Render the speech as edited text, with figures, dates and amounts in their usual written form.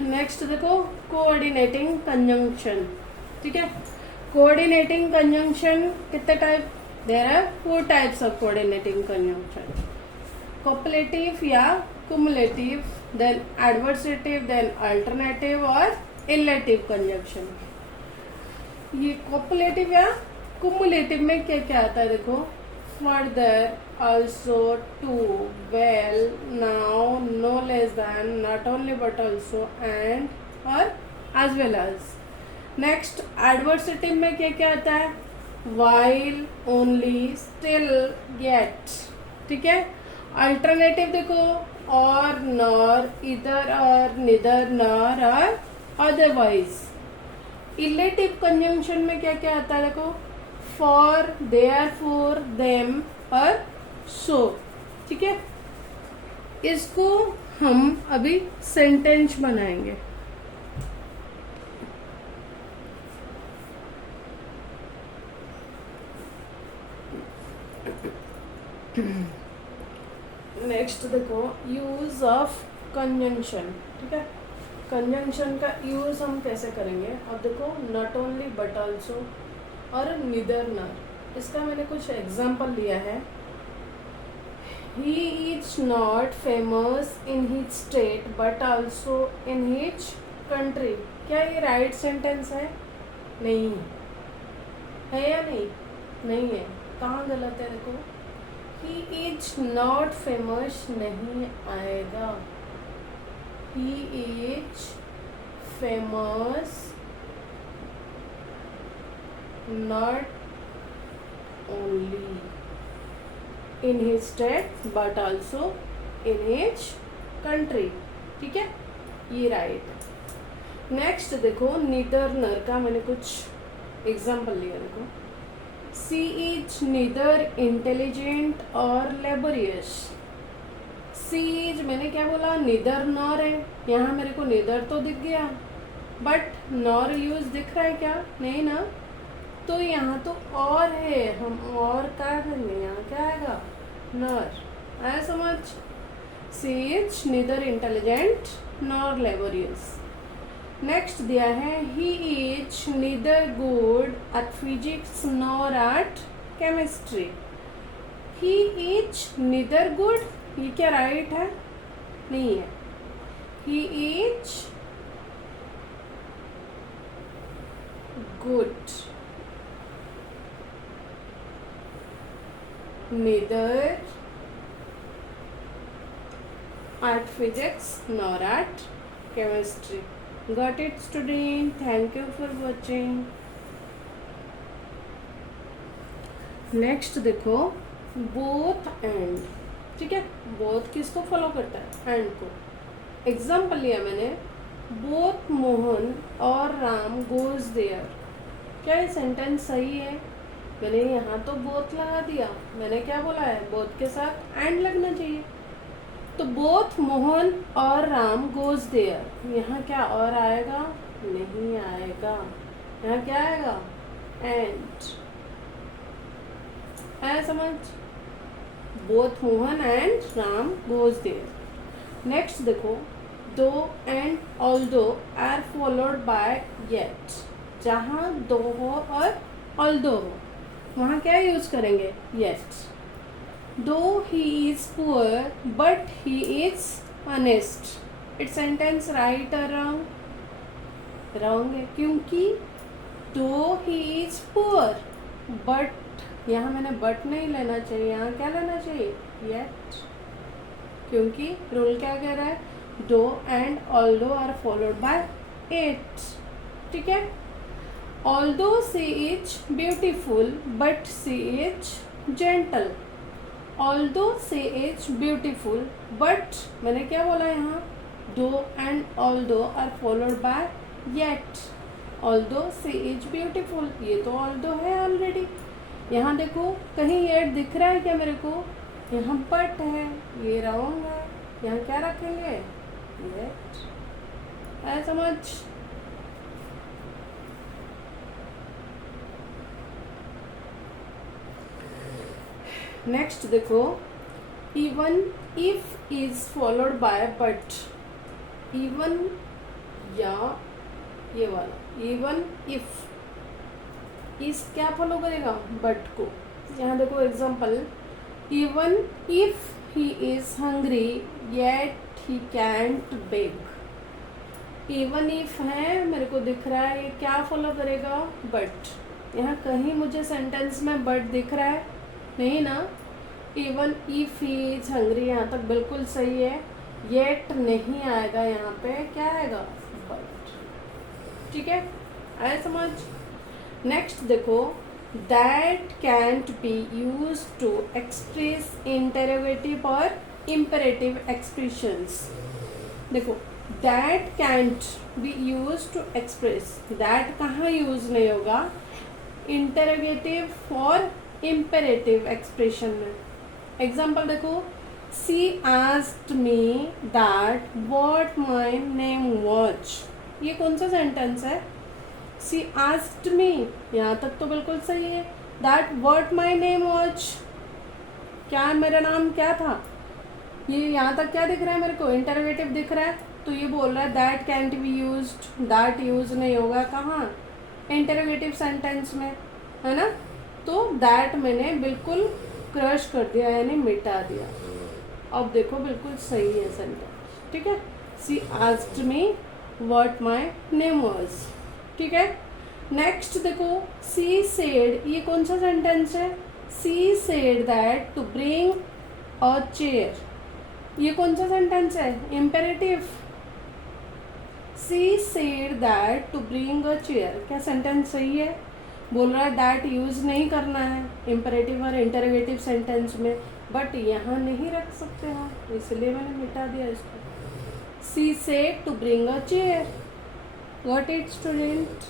Next देखो coordinating conjunction, ठीक है। कोऑर्डिनेटिंग कंजंक्शन कितने type, there are 4 types of coordinating conjunction, copulative या cumulative, then adversative, then alternative और इलेटिव कंजंक्शन। ये कॉपलेटिव या कुमुलेटिव में क्या क्या आता है देखो, further, also, to, well, now, no less than, not only but also, and और as well as। Next adversative में क्या क्या आता है, while, only, still, yet, ठीक है। अल्टरनेटिव देखो और, नॉर, इधर और, निदर, नॉर और अदरवाइज। इलेटिव कंजंक्शन में क्या क्या आता है देखो, फॉर, देयरफॉर, देम और सो, ठीक है। इसको हम अभी सेंटेंस बनाएंगे। नेक्स्ट देखो यूज ऑफ कंजंक्शन, ठीक है। कंजंक्शन का यूज हम कैसे करेंगे, अब देखो नॉट ओनली बट ऑल्सो और निदर नॉर, इसका मैंने कुछ एग्जाम्पल लिया है। He is not famous in his state but also in his country। क्या ये राइट सेंटेंस है? नहीं है या नहीं? नहीं है। कहाँ गलत है देखो, He is not famous नहीं आएगा, He is famous not only in his state but also in his country, ठीक है, ये राइट है। नेक्स्ट देखो नीदर नर का मैंने कुछ एग्जाम्पल लिया देखो, सी इज नीदर इंटेलिजेंट और लेबोरियस। सी इज मैंने क्या बोला, नीदर नॉर है, यहाँ मेरे को नीदर तो दिख गया बट नॉर यूज दिख रहा है क्या, नहीं ना, तो यहाँ तो और है, हम और क्या करेंगे, यहाँ क्या आएगा, नॉर। आया समझ, she is neither intelligent nor laborious. Next दिया है, he is neither good at physics nor at chemistry. He is neither good, ये क्या राइट है, नहीं है। He is good neither at physics nor at chemistry। Got it student? Thank you for watching। Next देखो both and, ठीक है। both किसको follow करता है, and को। एग्जाम्पल लिया मैंने, both मोहन और राम goes there। क्या ये सेंटेंस सही है? मैंने यहाँ तो बोथ लगा दिया, मैंने क्या बोला है, बोथ के साथ एंड लगना चाहिए। तो बोथ मोहन और राम गोज देयर, यहाँ क्या और आएगा, नहीं आएगा, यहाँ क्या आएगा, एंड। आया समझ, both Mohan and Ram goes there. Next देखो, though and although are followed by yet. जहाँ दो हो और ऑल्दो हो वहाँ क्या यूज करेंगे, येट। दो he is poor but he is honest. It sentence right और रॉन्ग, रॉन्ग है, क्योंकि दो ही इज पुअर बट, यहाँ मैंने बट नहीं लेना चाहिए, यहाँ क्या लेना चाहिए, येट, क्योंकि रूल क्या कह रहा है, though and although are followed by it, ठीक है। Although she is beautiful, but she is gentle। Although she is beautiful, but मैंने क्या बोला यहाँ, दो and although are followed by yet। Although she is beautiful, ये तो although है ऑलरेडी। यहाँ देखो कहीं yet दिख रहा है क्या मेरे को, यहाँ but है, ये wrong है, यहाँ क्या रखेंगे, yet। आया समझ। नेक्स्ट देखो, even if is followed by but. Even या ये वाला इवन इफ इस क्या फॉलो करेगा, बट को। यहाँ देखो example, even if he is hungry yet he can't beg. Even if है, मेरे को दिख रहा है, ये क्या फॉलो करेगा, बट। यहाँ कहीं मुझे सेंटेंस में बट दिख रहा है नहीं ना। Even if he is hungry यहाँ तक बिल्कुल सही है। येट नहीं आएगा यहाँ पे, क्या आएगा, बट। ठीक है, आया समझ। नेक्स्ट देखो, that can't be use to express interrogative और इम्पेरेटिव एक्सप्रेशंस। देखो, that can't be use to express, that कहाँ यूज नहीं होगा, इंटरोगेटिव और इम्पेरेटिव एक्सप्रेशन में। एग्जाम्पल देखो, she asked me that what my name was. ये कौन सा सेंटेंस है, सी आस्क्ड मी, यहाँ तक तो बिल्कुल सही है। That what my name was, क्या मेरा नाम क्या था, ये यहाँ तक क्या दिख रहा है मेरे को, इंटरोगेटिव दिख रहा है। तो ये बोल रहा है that can't be used, that use नहीं होगा कहाँ, इंटरोगेटिव सेंटेंस में, है ना। तो दैट मैंने बिल्कुल क्रश कर दिया, यानी मिटा दिया। अब देखो बिल्कुल सही है सेंटेंस। ठीक है, she asked me what my name was. ठीक है, नेक्स्ट देखो, सी सेड, ये कौन सा सेंटेंस है, she said that to bring a chair. ये कौन सा सेंटेंस है, imperative. She said that to bring a chair, क्या सेंटेंस सही है, बोल रहा है दैट यूज नहीं करना है इम्पेरेटिव और इंटरोगेटिव सेंटेंस में, बट यहाँ नहीं रख सकते हैं, इसलिए मैंने मिटा दिया इसको। She said to bring a chair. Got it student.